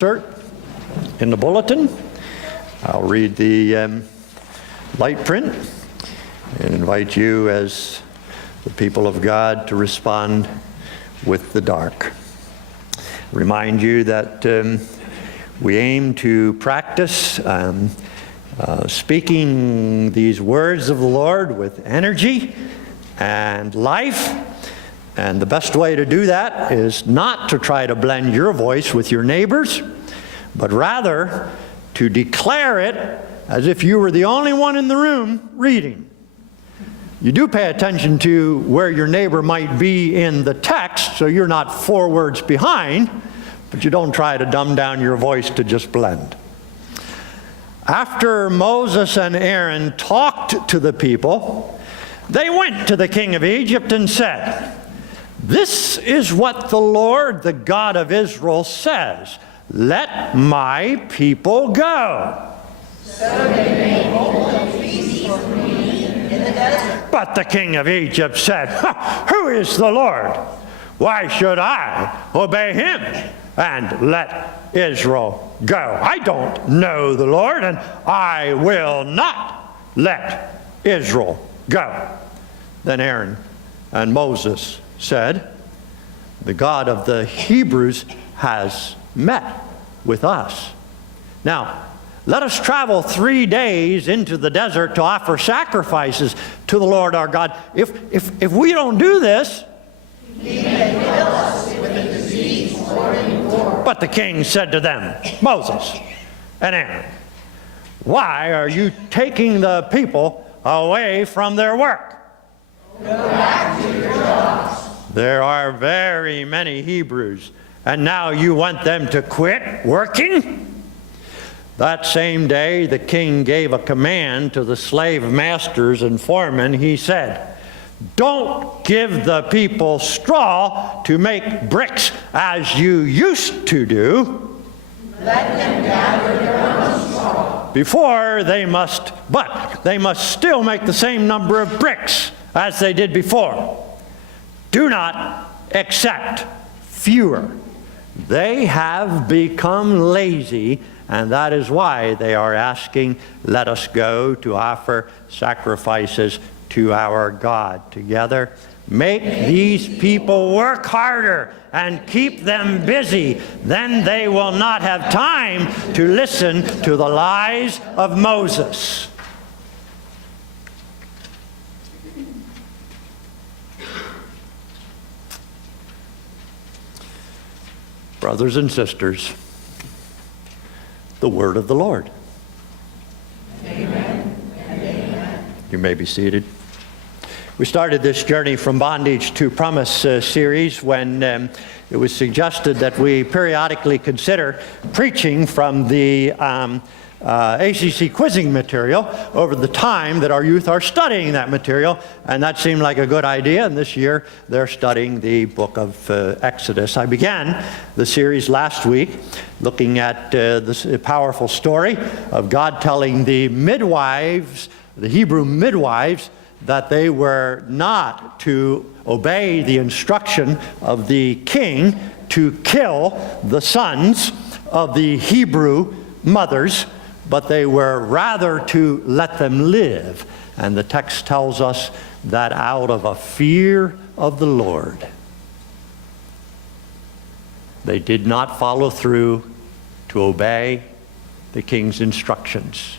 Insert in the bulletin. I'll read the light print and invite you as the people of God to respond with the dark. Remind you that we aim to practice speaking these words of the Lord with energy and life. And the best way to do that is not to try to blend your voice with your neighbor's, but rather to declare it as if you were the only one in the room reading. You do pay attention to where your neighbor might be in the text, so you're not 4 words behind, but you don't try to dumb down your voice to just blend. After Moses and Aaron talked to the people, they went to the king of Egypt and said, "This is what the Lord, the God of Israel, says. Let my people go." So they made golden trees for me in the desert. But the king of Egypt said, "Who is the Lord? Why should I obey him and let Israel go? I don't know the Lord, and I will not let Israel go." Then Aaron and Moses said, "The God of the Hebrews has met with us. Now, let us travel 3 days into the desert to offer sacrifices to the Lord our God. If we don't do this, He may kill us with a disease or in war." But the king said to them, Moses and Aaron, "Why are you taking the people away from their work? Go back to your jobs. There are very many Hebrews, and now you want them to quit working?" That same day, the king gave a command to the slave masters and foremen. He said, "Don't give the people straw to make bricks as you used to do. Let them gather their own straw. But they must still make the same number of bricks as they did before. Do not accept fewer." They have become lazy, and that is why they are asking, "Let us go to offer sacrifices to our God." Together, make these people work harder and keep them busy. Then they will not have time to listen to the lies of Moses. Brothers and sisters, the word of the Lord. Amen and amen. You may be seated. We started this Journey from Bondage to Promise series when it was suggested that we periodically consider preaching from the ACC quizzing material over the time that our youth are studying that material, and that seemed like a good idea, and this year they're studying the book of Exodus. I began the series last week looking at this powerful story of God telling the midwives, the Hebrew midwives, that they were not to obey the instruction of the king to kill the sons of the Hebrew mothers, but they were rather to let them live. And the text tells us that out of a fear of the Lord, they did not follow through to obey the king's instructions.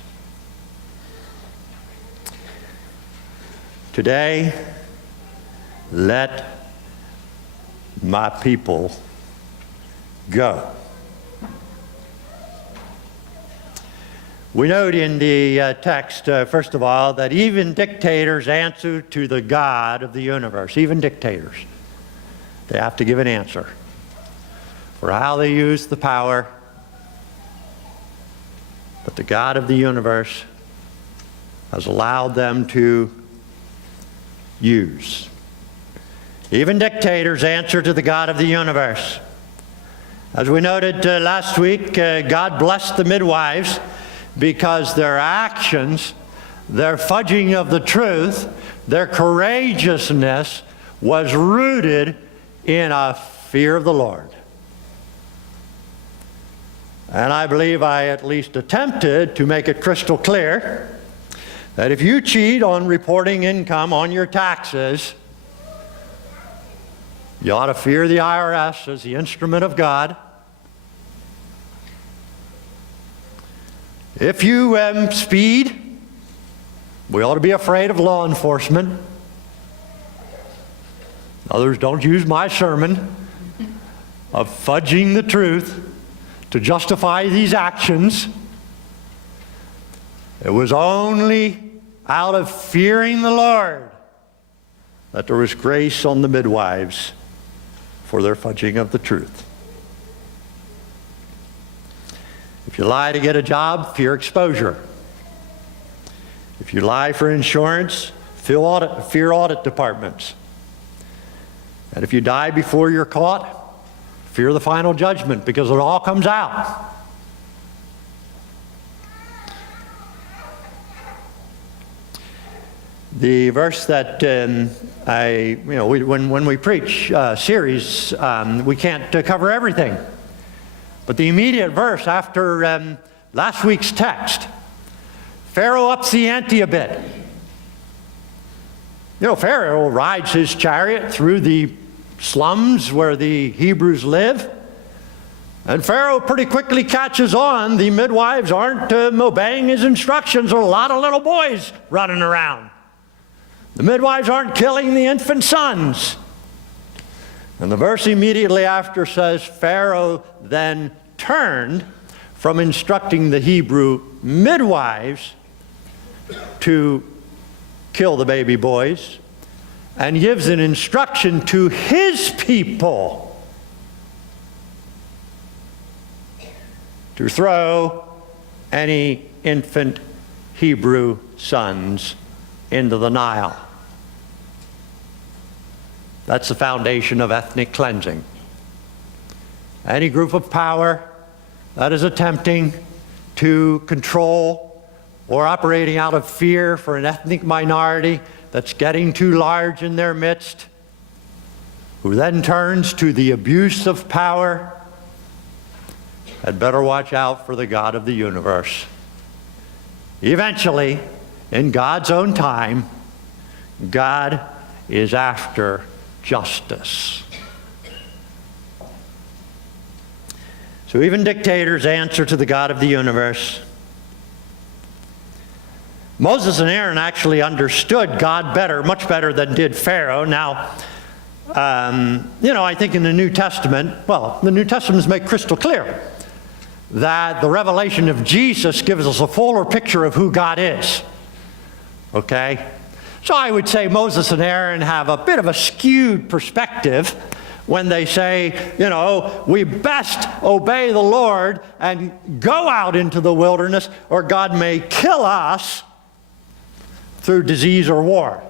Today, let my people go. We note in the text, first of all, that even dictators answer to the God of the universe. Even dictators. They have to give an answer for how they use the power. But the God of the universe has allowed them to use. Even dictators answer to the God of the universe. As we noted last week, God blessed the midwives because their actions, their fudging of the truth, their courageousness was rooted in a fear of the Lord. And I believe I at least attempted to make it crystal clear that if you cheat on reporting income on your taxes, you ought to fear the IRS as the instrument of God. If you speed, we ought to be afraid of law enforcement. Others, don't use my sermon of fudging the truth to justify these actions. It was only out of fearing the Lord that there was grace on the midwives for their fudging of the truth. If you lie to get a job, fear exposure. If you lie for insurance, fear audit departments. And if you die before you're caught, fear the final judgment, because it all comes out. The verse that when we preach series, we can't cover everything. But the immediate verse after last week's text, Pharaoh ups the ante a bit. You know, Pharaoh rides his chariot through the slums where the Hebrews live. And Pharaoh pretty quickly catches on the midwives aren't obeying his instructions. There are a lot of little boys running around. The midwives aren't killing the infant sons. And the verse immediately after says, Pharaoh then turned from instructing the Hebrew midwives to kill the baby boys and gives an instruction to his people to throw any infant Hebrew sons into the Nile. That's the foundation of ethnic cleansing. Any group of power that is attempting to control or operating out of fear for an ethnic minority that's getting too large in their midst, who then turns to the abuse of power, had better watch out for the God of the universe. Eventually, in God's own time, God is after justice. So even dictators answer to the God of the universe. Moses and Aaron actually understood God better, much better than did Pharaoh. Now, I think in the New Testament, the New Testaments make crystal clear that the revelation of Jesus gives us a fuller picture of who God is. Okay? So I would say Moses and Aaron have a bit of a skewed perspective when they say, we best obey the Lord and go out into the wilderness, or God may kill us through disease or war.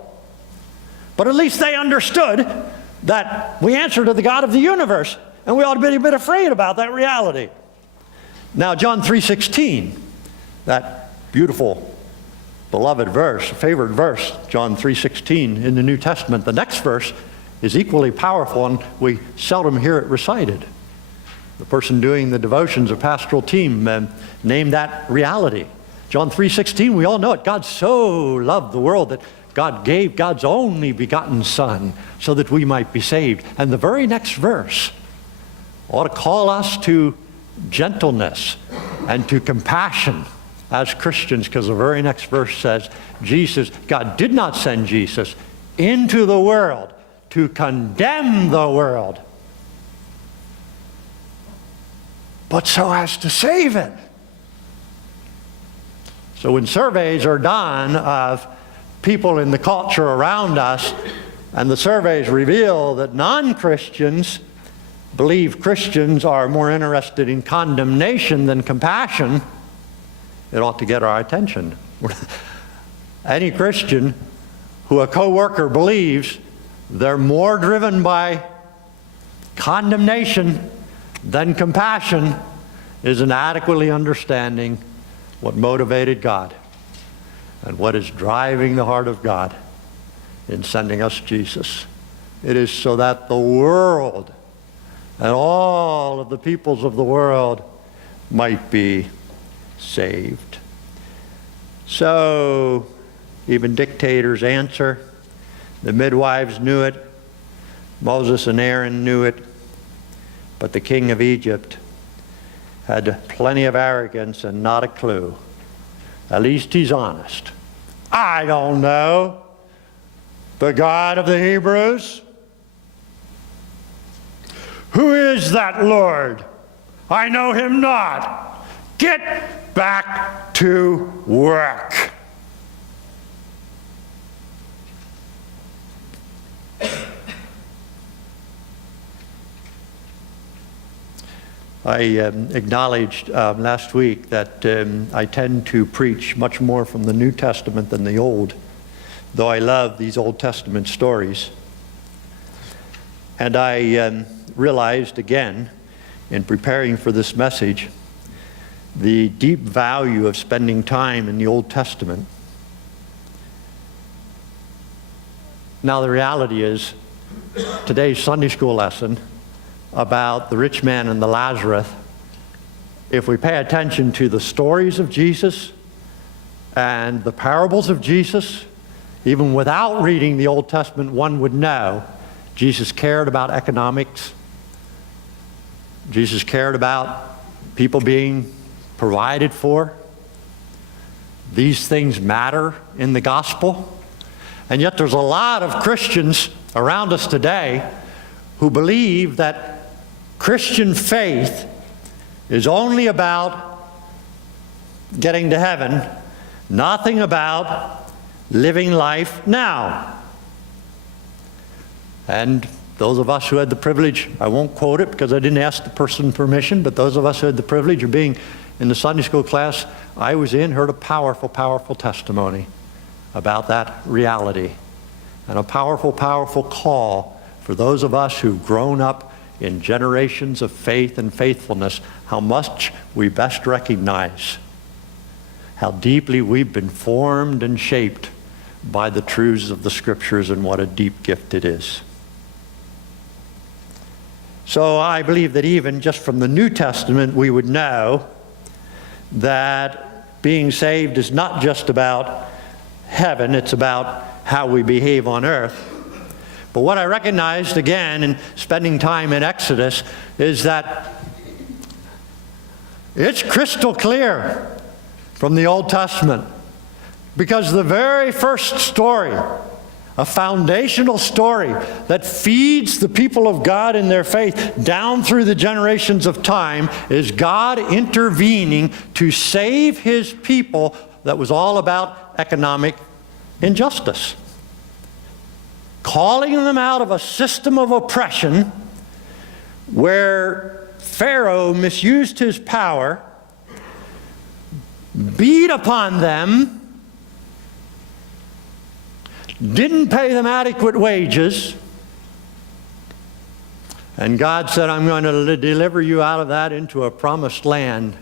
But at least they understood that we answer to the God of the universe, and we ought to be a bit afraid about that reality. Now, John 3:16, that beautiful, beloved verse, favorite verse, John 3:16 in the New Testament. The next verse is equally powerful, and we seldom hear it recited. The person doing the devotions, a pastoral team, named that reality. John 3:16, we all know it. God so loved the world that God gave God's only begotten Son so that we might be saved. And the very next verse ought to call us to gentleness and to compassion as Christians, because the very next verse says, God did not send Jesus into the world to condemn the world, but so as to save it. So when surveys are done of people in the culture around us, and the surveys reveal that non-Christians believe Christians are more interested in condemnation than compassion, it ought to get our attention. Any Christian who a coworker believes they're more driven by condemnation than compassion is inadequately understanding what motivated God and what is driving the heart of God in sending us Jesus. It is so that the world and all of the peoples of the world might be saved. So even dictators answer. The midwives knew it. Moses and Aaron knew it. But the king of Egypt had plenty of arrogance and not a clue. At least he's honest. I don't know. The God of the Hebrews? Who is that Lord? I know him not. Get back to work. I acknowledged last week that I tend to preach much more from the New Testament than the Old, though I love these Old Testament stories. And I realized again, in preparing for this message, the deep value of spending time in the Old Testament. Now the reality is, today's Sunday school lesson about the rich man and the Lazarus, if we pay attention to the stories of Jesus and the parables of Jesus, even without reading the Old Testament, one would know Jesus cared about economics. Jesus cared about people being provided for. These things matter in the gospel. And yet there's a lot of Christians around us today who believe that Christian faith is only about getting to heaven, nothing about living life now. And those of us who had the privilege, I won't quote it because I didn't ask the person permission, but those of us who had the privilege of being in the Sunday school class I was in heard a powerful, powerful testimony about that reality. And a powerful, powerful call for those of us who've grown up in generations of faith and faithfulness, how much we best recognize how deeply we've been formed and shaped by the truths of the Scriptures, and what a deep gift it is. So I believe that even just from the New Testament we would know that being saved is not just about heaven, it's about how we behave on earth. But what I recognized again in spending time in Exodus is that it's crystal clear from the Old Testament, because the very first story, a foundational story that feeds the people of God in their faith down through the generations of time, is God intervening to save his people. That was all about economic injustice, calling them out of a system of oppression where Pharaoh misused his power, beat upon them, didn't pay them adequate wages, and God said, I'm going to deliver you out of that into a promised land,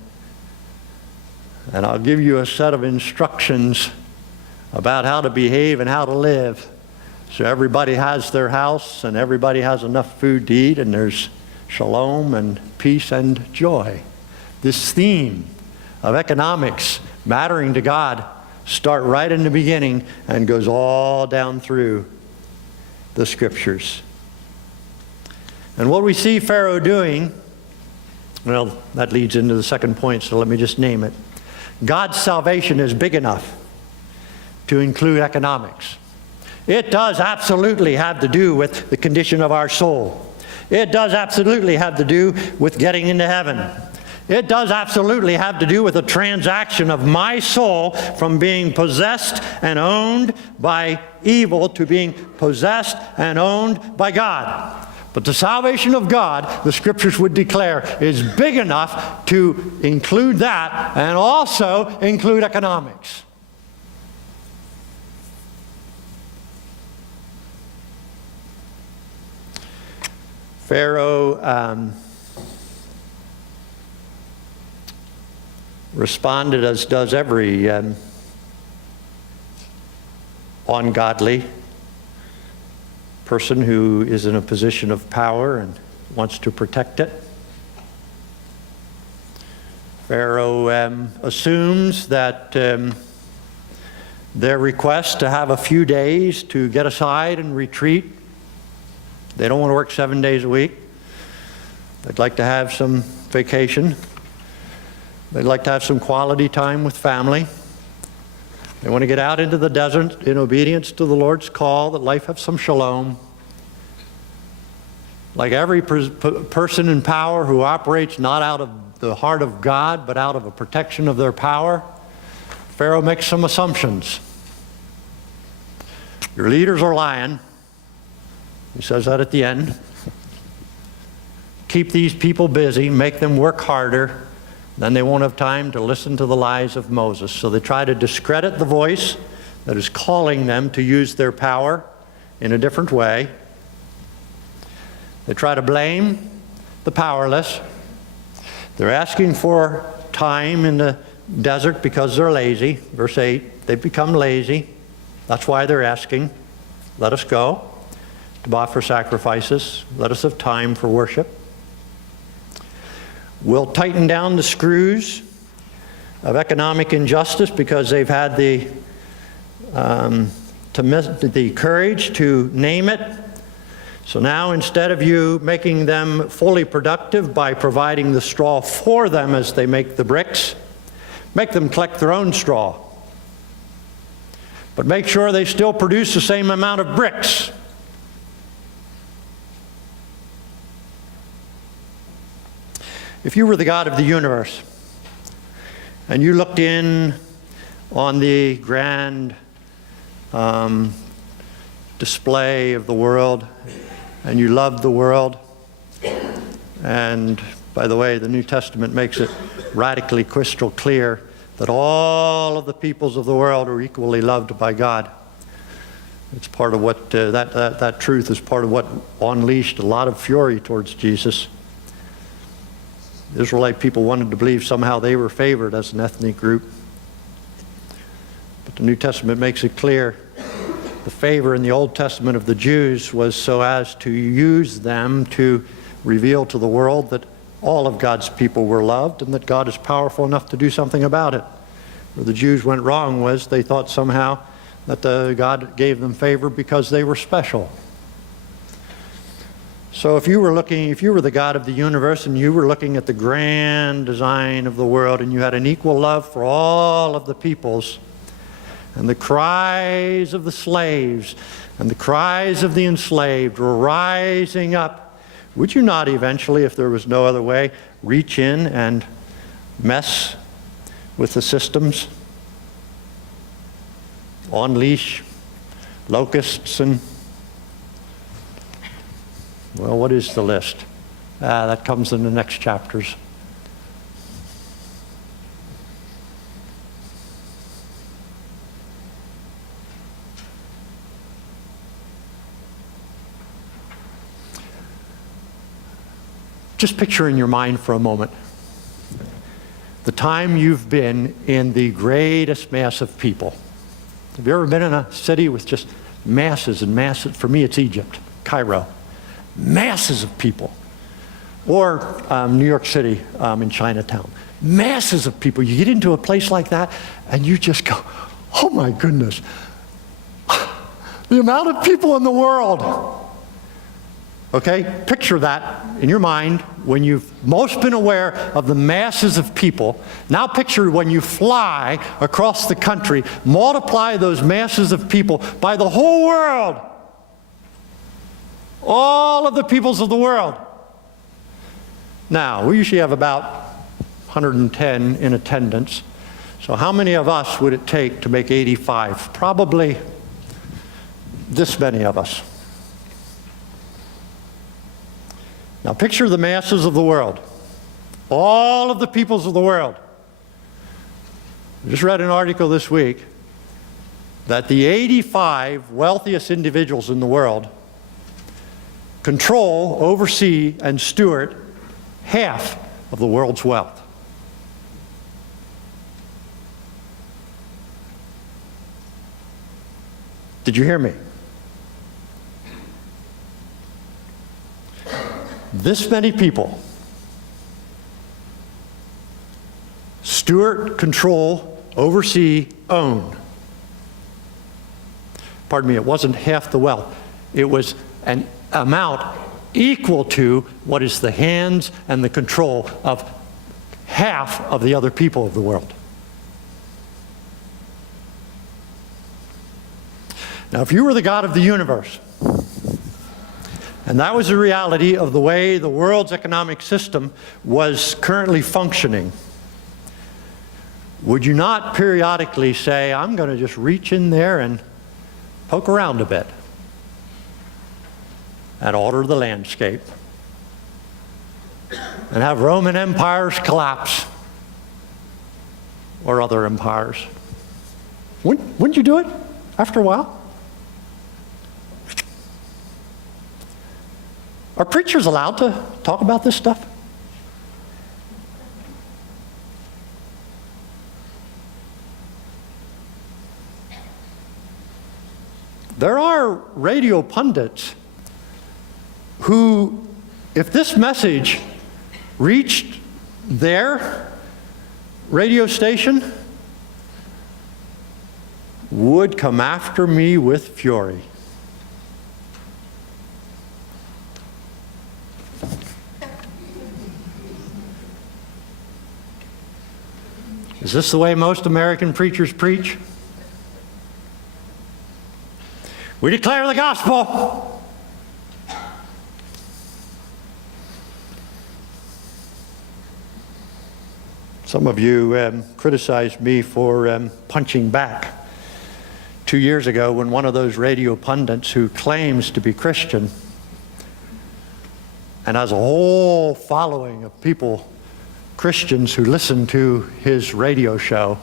and I'll give you a set of instructions about how to behave and how to live. So everybody has their house and everybody has enough food to eat, and there's shalom and peace and joy. This theme of economics mattering to God start right in the beginning and goes all down through the Scriptures. And what we see Pharaoh doing, well, that leads into the second point, so let me just name it. God's salvation is big enough to include economics. It does absolutely have to do with the condition of our soul. It does absolutely have to do with getting into heaven. It does absolutely have to do with a transaction of my soul from being possessed and owned by evil to being possessed and owned by God. But the salvation of God, the Scriptures would declare, is big enough to include that and also include economics. Pharaoh responded as does every ungodly person who is in a position of power and wants to protect it. Pharaoh assumes that their request to have a few days to get aside and retreat, they don't want to work 7 days a week. They'd like to have some vacation. They'd like to have some quality time with family. They want to get out into the desert in obedience to the Lord's call, that life have some shalom. Like every person in power who operates not out of the heart of God, but out of a protection of their power, Pharaoh makes some assumptions. Your leaders are lying. He says that at the end. Keep these people busy, make them work harder, then they won't have time to listen to the lies of Moses. So they try to discredit the voice that is calling them to use their power in a different way. They try to blame the powerless. They're asking for time in the desert because they're lazy. Verse 8, they've become lazy. That's why they're asking, let us go to offer sacrifices. Let us have time for worship. We'll tighten down the screws of economic injustice because they've had the courage to name it. So now, instead of you making them fully productive by providing the straw for them as they make the bricks, make them collect their own straw. But make sure they still produce the same amount of bricks. If you were the God of the universe, and you looked in on the grand display of the world, and you loved the world, and by the way, the New Testament makes it radically crystal clear that all of the peoples of the world are equally loved by God. It's part of what, that truth is part of what unleashed a lot of fury towards Jesus. The Israelite people wanted to believe somehow they were favored as an ethnic group. But the New Testament makes it clear the favor in the Old Testament of the Jews was so as to use them to reveal to the world that all of God's people were loved and that God is powerful enough to do something about it. Where the Jews went wrong was they thought somehow that God gave them favor because they were special. So if you were the God of the universe and you were looking at the grand design of the world and you had an equal love for all of the peoples, and the cries of the slaves and the cries of the enslaved were rising up, would you not eventually, if there was no other way, reach in and mess with the systems? Unleash locusts and, well, what is the list? That comes in the next chapters. Just picture in your mind for a moment the time you've been in the greatest mass of people. Have you ever been in a city with just masses and masses? For me, it's Egypt, Cairo. Masses of people. Or New York City in Chinatown. Masses of people. You get into a place like that and you just go, oh my goodness. The amount of people in the world. Okay, picture that in your mind when you've most been aware of the masses of people. Now picture when you fly across the country, multiply those masses of people by the whole world. All of the peoples of the world. Now, we usually have about 110 in attendance. So how many of us would it take to make 85? Probably this many of us. Now picture the masses of the world. All of the peoples of the world. I just read an article this week that the 85 wealthiest individuals in the world control, oversee, and steward half of the world's wealth. Did you hear me? This many people steward, control, oversee, own. Pardon me, it wasn't half the wealth. It was an amount equal to what is the hands and the control of half of the other people of the world. Now, if you were the God of the universe, and that was the reality of the way the world's economic system was currently functioning, would you not periodically say, I'm going to just reach in there and poke around a bit and alter the landscape and have Roman empires collapse or other empires? Wouldn't you do it after a while? Are preachers allowed to talk about this stuff? There are radio pundits who, if this message reached their radio station, would come after me with fury. Is this the way most American preachers preach? We declare the gospel. Some of you criticized me for punching back 2 years ago when one of those radio pundits who claims to be Christian and has a whole following of people, Christians who listen to his radio show,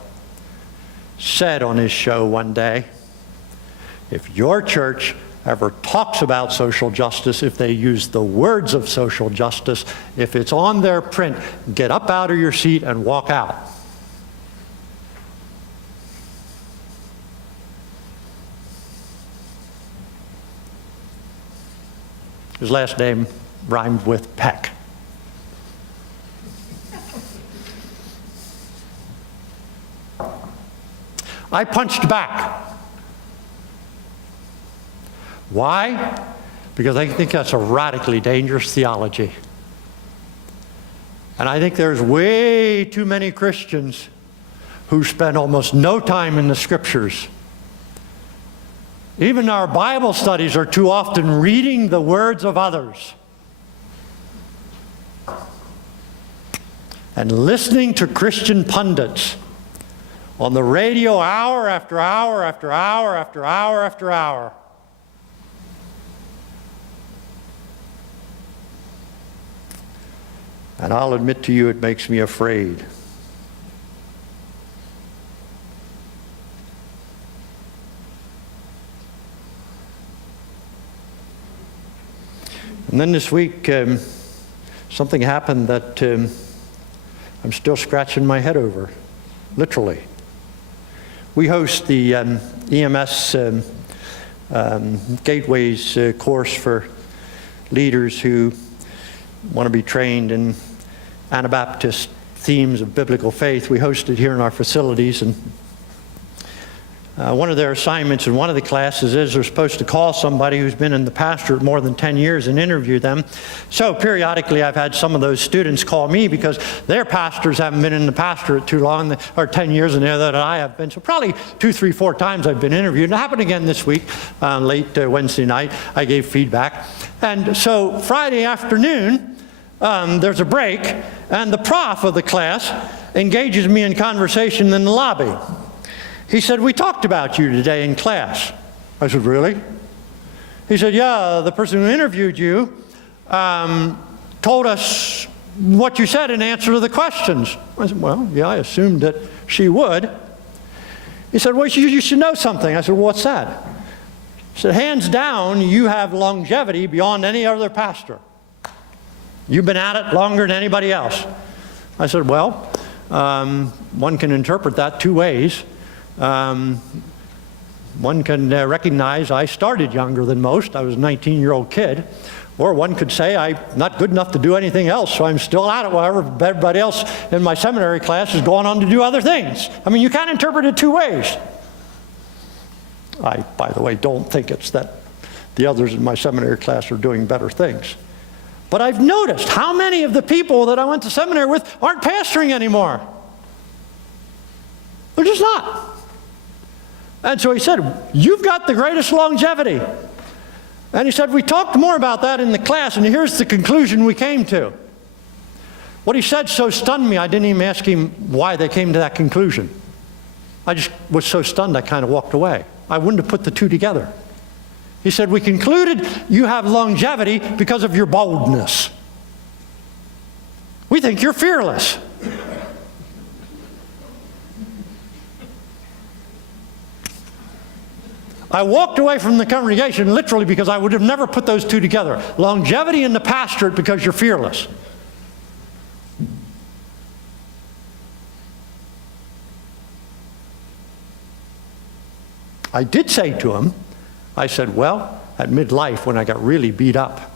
said on his show one day, if your church ever talks about social justice, if they use the words of social justice, if it's on their print, get up out of your seat and walk out. His last name rhymed with Peck. I punched back. Why? Because I think that's a radically dangerous theology. And I think there's way too many Christians who spend almost no time in the Scriptures. Even our Bible studies are too often reading the words of others and listening to Christian pundits on the radio hour after hour after hour after hour after hour. And I'll admit to you, it makes me afraid. And then this week, something happened that I'm still scratching my head over, literally. We host the EMS Gateways course for leaders who want to be trained in Anabaptist themes of biblical faith. We host it here in our facilities, and one of their assignments in one of the classes is they're supposed to call somebody who's been in the pastorate more than 10 years and interview them. So periodically I've had some of those students call me because their pastors haven't been in the pastorate too long, or 10 years in there that I have been. So probably 2, 3, 4 times I've been interviewed. It happened again this week, late Wednesday night. I gave feedback. And so Friday afternoon, there's a break, and the prof of the class engages me in conversation in the lobby. He said, we talked about you today in class. I said, really? He said, yeah, the person who interviewed you told us what you said in answer to the questions. I said, well, yeah, I assumed that she would. He said, well, you should know something. I said, well, what's that? He said, hands down, you have longevity beyond any other pastor. You've been at it longer than anybody else. I said, well, one can interpret that 2 ways. One can recognize I started younger than most. I was a 19-year-old kid. Or one could say I'm not good enough to do anything else, so I'm still at it while everybody else in my seminary class is going on to do other things. I mean, you can't interpret it two ways. I, by the way, don't think it's that the others in my seminary class are doing better things. But I've noticed how many of the people that I went to seminary with aren't pastoring anymore. They're just not. And so he said, you've got the greatest longevity. And he said, we talked more about that in the class, and here's the conclusion we came to. What he said so stunned me, I didn't even ask him why they came to that conclusion. I just was so stunned I kind of walked away. I wouldn't have put the two together. He said, we concluded you have longevity because of your boldness. We think you're fearless. I walked away from the congregation literally because I would have never put those two together. Longevity in the pastorate because you're fearless. I did say to him, I said, well, at midlife when I got really beat up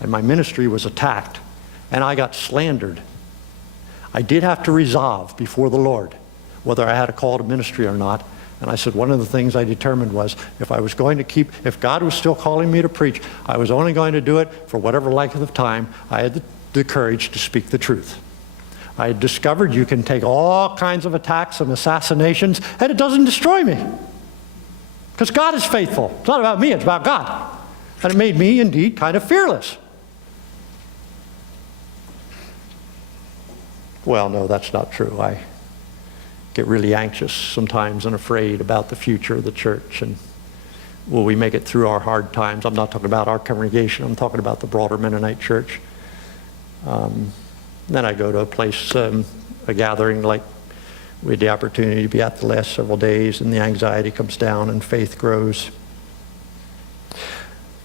and my ministry was attacked and I got slandered, I did have to resolve before the Lord whether I had a call to ministry or not. And I said, one of the things I determined was if God was still calling me to preach, I was only going to do it for whatever length of time I had the courage to speak the truth. I had discovered you can take all kinds of attacks and assassinations and it doesn't destroy me. Because God is faithful. It's not about me, it's about God. And it made me indeed kind of fearless. Well, no, that's not true. I get really anxious sometimes and afraid about the future of the church and will we make it through our hard times. I'm not talking about our congregation, I'm talking about the broader Mennonite church. Then I go to a place, a gathering like we had the opportunity to be at the last several days, and the anxiety comes down and faith grows.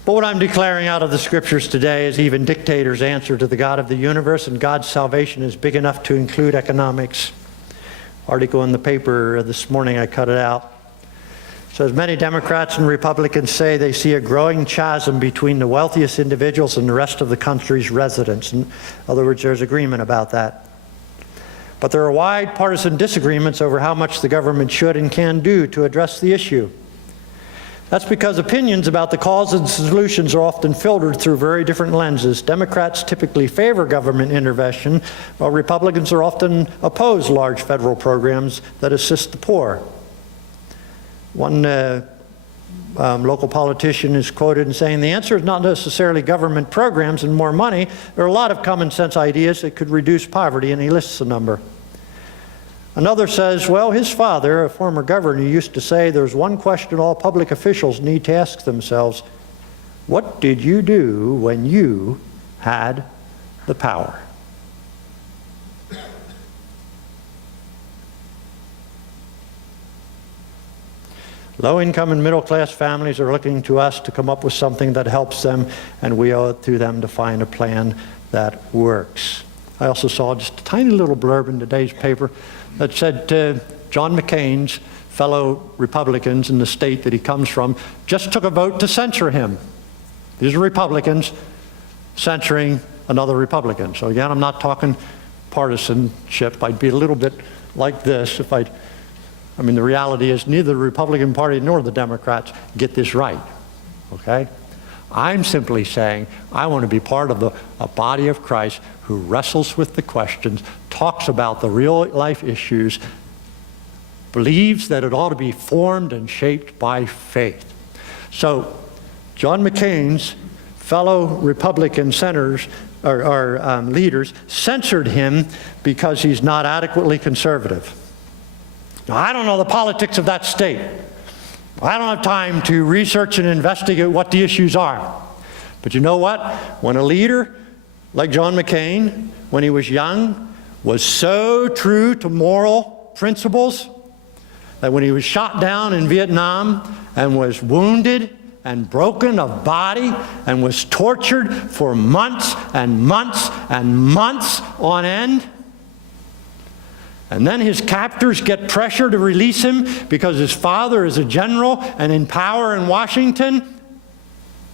But what I'm declaring out of the scriptures today is even dictators answer to the God of the universe, and God's salvation is big enough to include economics. Article in the paper this morning, I cut it out. It says, many Democrats and Republicans say they see a growing chasm between the wealthiest individuals and the rest of the country's residents. In other words, there's agreement about that. But there are wide partisan disagreements over how much the government should and can do to address the issue. That's because opinions about the causes and solutions are often filtered through very different lenses. Democrats typically favor government intervention, while Republicans are often oppose large federal programs that assist the poor. One local politician is quoted in saying, the answer is not necessarily government programs and more money. There are a lot of common sense ideas that could reduce poverty, and he lists a number. Another says, well, his father, a former governor, used to say there's one question all public officials need to ask themselves: what did you do when you had the power? Low-income and middle-class families are looking to us to come up with something that helps them, and we owe it to them to find a plan that works. I also saw just a tiny little blurb in today's paper that said John McCain's fellow Republicans in the state that he comes from just took a vote to censure him. These are Republicans censoring another Republican. So again, I'm not talking partisanship. I'd be a little bit like this if I mean, the reality is neither the Republican Party nor the Democrats get this right, okay? I'm simply saying I want to be part of a body of Christ who wrestles with the questions, talks about the real life issues, believes that it ought to be formed and shaped by faith. So John McCain's fellow Republican senators or leaders censored him because he's not adequately conservative. Now, I don't know the politics of that state. I don't have time to research and investigate what the issues are. But you know what? When a leader like John McCain, when he was young, was so true to moral principles that when he was shot down in Vietnam and was wounded and broken of body and was tortured for months and months and months on end, And then his captors get pressure to release him because his father is a general and in power in Washington.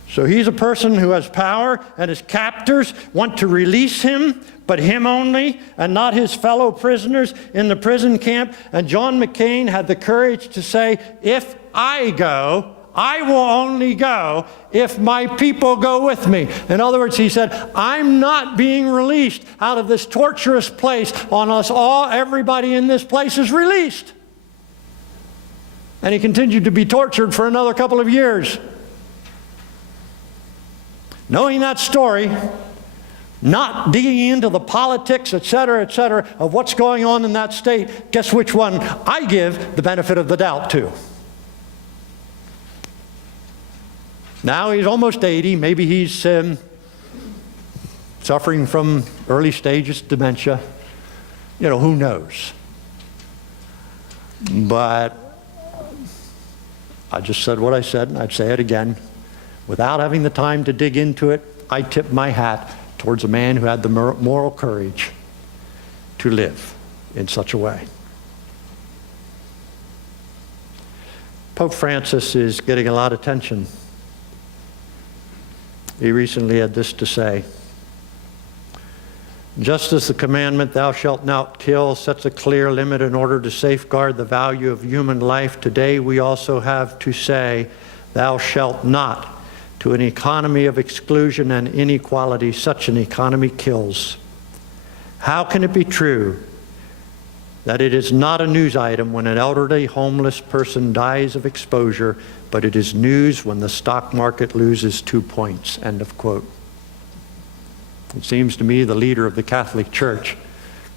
So he's a person who has power, and his captors want to release him, but him only, and not his fellow prisoners in the prison camp. And John McCain had the courage to say, if I go, I will only go if my people go with me. In other words, he said, I'm not being released out of this torturous place on us all. Everybody in this place is released. And he continued to be tortured for another couple of years. Knowing that story, not digging into the politics, et cetera, of what's going on in that state, guess which one I give the benefit of the doubt to? Now he's almost 80. Maybe he's suffering from early stages of dementia. You know, who knows? But I just said what I said, and I'd say it again. Without having the time to dig into it, I tip my hat towards a man who had the moral courage to live in such a way. Pope Francis is getting a lot of attention. He recently had this to say: just as the commandment, thou shalt not kill, sets a clear limit in order to safeguard the value of human life, today we also have to say, thou shalt not. To an economy of exclusion and inequality, such an economy kills. How can it be true that it is not a news item when an elderly homeless person dies of exposure, but it is news when the stock market loses 2 points? End of quote. It seems to me the leader of the Catholic Church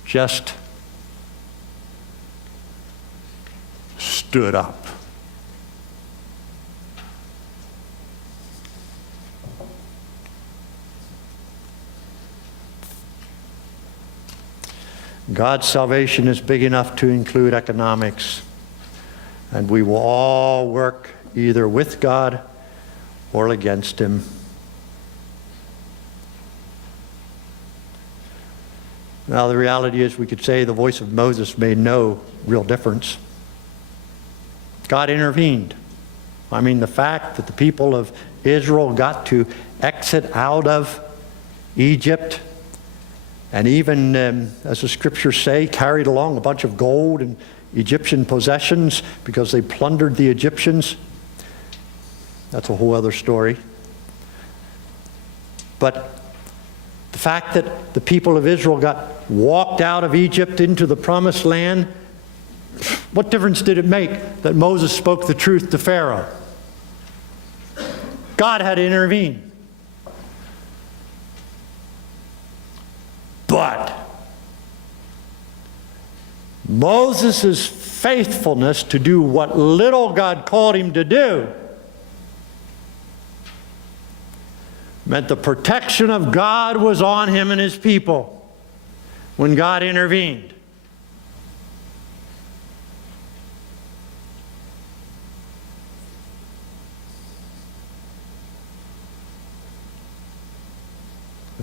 just stood up. God's salvation is big enough to include economics, and we will all work either with God or against Him. Now, the reality is we could say the voice of Moses made no real difference. God intervened. I mean, the fact that the people of Israel got to exit out of Egypt, and even, as the scriptures say, carried along a bunch of gold and Egyptian possessions because they plundered the Egyptians. That's a whole other story. But the fact that the people of Israel got walked out of Egypt into the promised land, what difference did it make that Moses spoke the truth to Pharaoh? God had to intervene. But Moses' faithfulness to do what little God called him to do meant the protection of God was on him and his people when God intervened.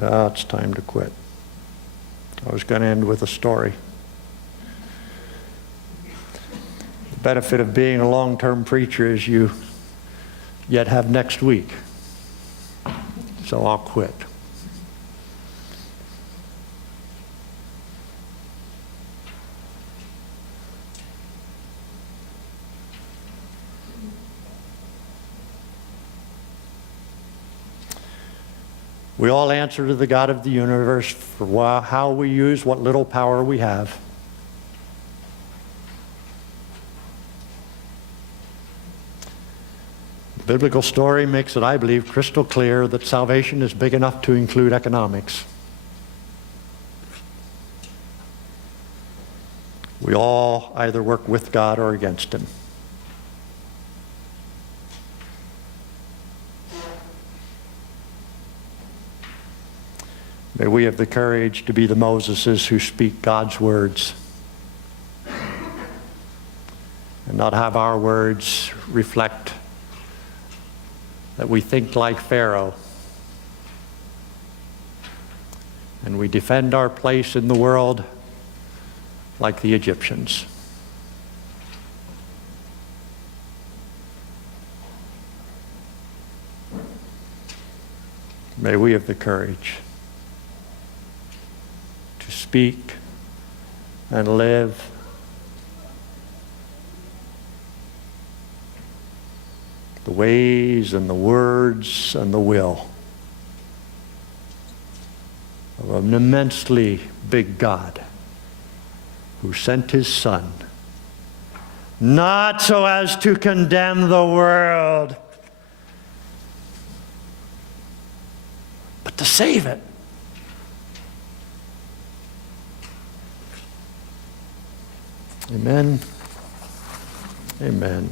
It's time to quit. I was going to end with a story. The benefit of being a long-term preacher is you yet have next week. So I'll quit. We all answer to the God of the universe for how we use what little power we have. The biblical story makes it, I believe, crystal clear that salvation is big enough to include economics. We all either work with God or against Him. May we have the courage to be the Moseses who speak God's words and not have our words reflect that we think like Pharaoh and we defend our place in the world like the Egyptians. May we have the courage to speak and live the ways and the words and the will of an immensely big God who sent his Son, not so as to condemn the world, but to save it. Amen. Amen.